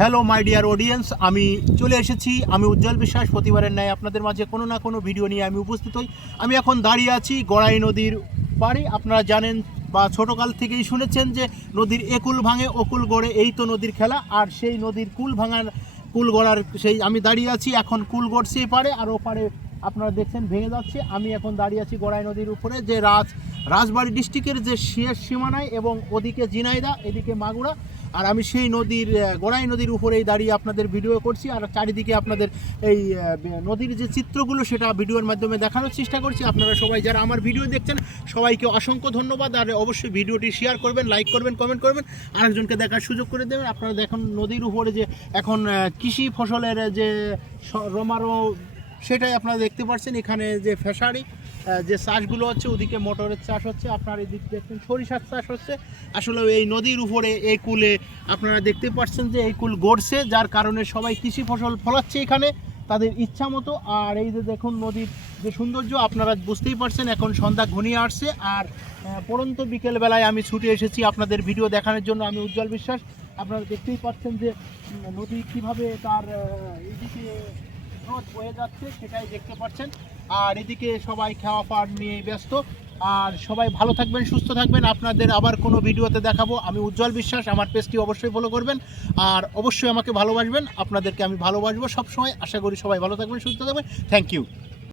Hello my dear audience, আমি চলে এসেছি। আমি উজ্জ্বল বিশ্বাস, প্রতিবারের ন্যায় আপনাদের মাঝে কোনো না কোনো ভিডিও নিয়ে আমি উপস্থিত হই। আমি এখন দাঁড়িয়ে আছি গড়াই নদীর পাড়ে। আপনারা জানেন বা ছোটোকাল থেকেই শুনেছেন যে নদীর একুল ভাঙে অকুল গড়ে, এই তো নদীর খেলা। আর সেই নদীর কুল ভাঙার কুল গড়ার সেই আমি দাঁড়িয়ে আছি। এখন কুল গড়ছে এই পাড়ে, আর ও পাড়ে আপনারা দেখছেন ভেঙে যাচ্ছে। আমি এখন দাঁড়িয়ে আছি গড়াই নদীর উপরে, যে রাজবাড়ী ডিস্ট্রিক্টের যে শেষ সীমানায়, এবং ওদিকে ঝিনাইদহ, এদিকে মাগুরা। আর আমি সেই নদীর গড়াই নদীর উপরেই দাঁড়িয়ে আপনাদের ভিডিও করছি, আর চারিদিকে আপনাদের এই নদীর যে চিত্রগুলো সেটা ভিডিওর মাধ্যমে দেখানোর চেষ্টা করছি। আপনারা সবাই যারা আমার ভিডিও দেখছেন সবাইকে অসংখ্য ধন্যবাদ। আর অবশ্যই ভিডিওটি শেয়ার করবেন, লাইক করবেন, কমেন্ট করবেন, আরেকজনকে দেখার সুযোগ করে দেবেন। আপনারা দেখুন নদীর উপরে যে এখন কৃষি ফসলের যে রোমারো, সেটাই আপনারা দেখতে পাচ্ছেন। এখানে যে ফেসারি যে চাষগুলো হচ্ছে, ওদিকে মোটরের চাষ হচ্ছে, আপনার এদিকে দেখছেন সরিষার চাষ হচ্ছে। আসলে এই নদীর উপরে এই কুলে আপনারা দেখতে পাচ্ছেন যে এই কুল গড়ছে, যার কারণে সবাই কৃষি ফসল ফলাচ্ছে এখানে তাদের ইচ্ছা মতো। আর এই যে দেখুন নদীর যে সৌন্দর্য, আপনারা বুঝতেই পারছেন। এখন সন্ধ্যা ঘনিয়ে আসছে, আর পড়ন্ত বিকেলবেলায় আমি ছুটে এসেছি আপনাদের ভিডিও দেখানোর জন্য। আমি উজ্জ্বল বিশ্বাস। আপনারা দেখতেই পাচ্ছেন যে নদী কীভাবে তার এইদিকে স্রোত বয়ে যাচ্ছে, সেটাই দেখতে পাচ্ছেন। আর এদিকে সবাই খাওয়া পাওয়া নিয়ে ব্যস্ত। আর সবাই ভালো থাকবেন, সুস্থ থাকবেন। আপনাদের আবার কোনো ভিডিওতে দেখাবো। আমি উজ্জ্বল বিশ্বাস, আমার পেজটি অবশ্যই ফলো করবেন, আর অবশ্যই আমাকে ভালোবাসবেন। আপনাদেরকে আমি ভালোবাসবো সবসময়। আশা করি সবাই ভালো থাকবেন, সুস্থ থাকবেন। Thank you.